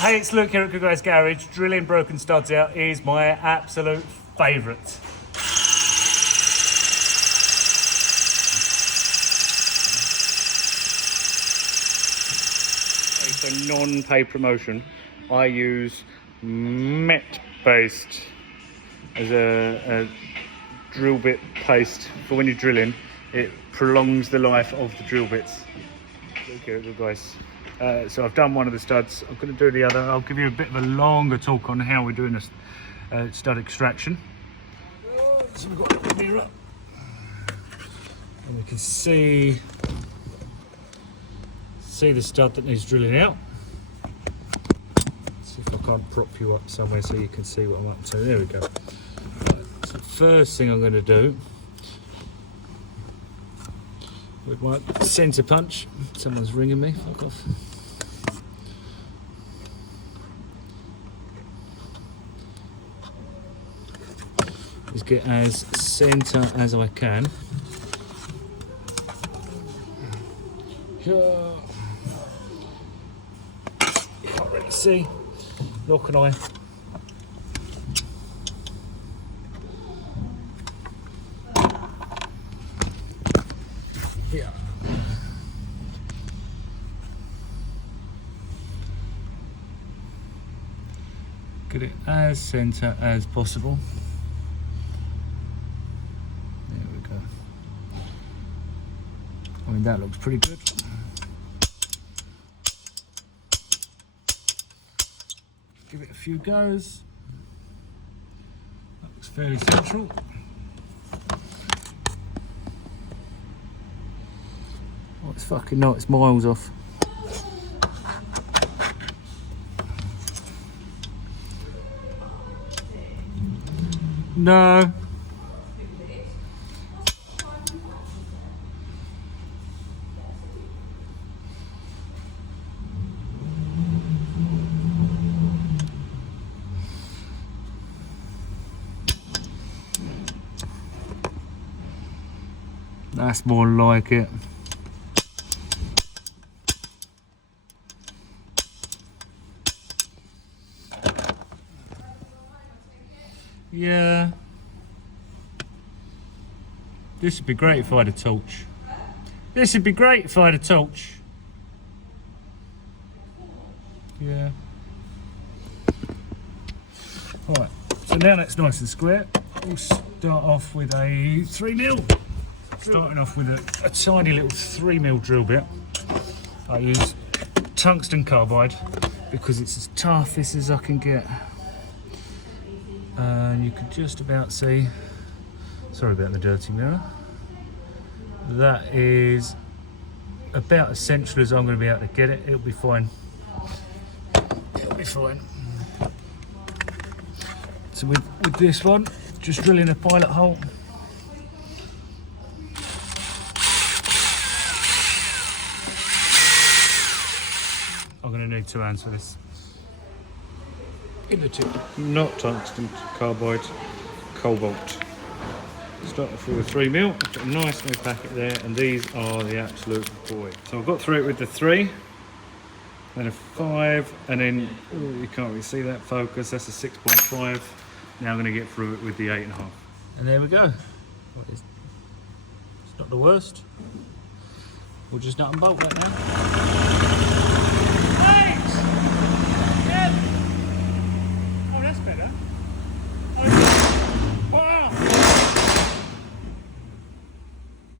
Hey, it's Luke here at Good Guys Garage. Drilling broken studs out is my absolute favourite. For non-paid promotion, I use met paste as a drill bit paste for when you're drilling. It prolongs the life of the drill bits. Look here at Good Guys. So I've done one of the studs, I'm going to do the other. I'll give you a bit of a longer talk on how we're doing this stud extraction. So we've got the mirror and we can see the stud that needs drilling out. Let's see if I can't prop you up somewhere so you can see what I'm up to. There we go. Right, so the first thing I'm going to do with my centre punch, someone's ringing me, fuck off. Is get as centre as I can. You can't really see, nor can I. Yeah. Get it as centre as possible. There we go. I mean, that looks pretty good. Give it a few goes. That looks fairly central. Oh, it's fucking no, it's miles off. No. That's more like it. Yeah. This would be great if I had a torch. This would be great if I had a torch. Yeah. Alright, so now that's nice and square. We'll start off with a 3mm. Starting off with a tiny little 3mm drill bit. I use tungsten carbide because it's as tough as I can get. And you can just about see, sorry about the dirty mirror, that is about as central as I'm going to be able to get it. It'll be fine. It'll be fine. So with this one, just drilling a pilot hole. I'm going to need 2 hands for this. In the tip. Not tungsten carbide, cobalt. Start off with a 3mm. I've got a nice new packet there, and these are the absolute boy. So I've got through it with the 3, then a 5, and then you can't really see that focus. That's a 6.5. Now I'm going to get through it with the 8.5. And there we go. It's not the worst. We'll just nut and bolt that now.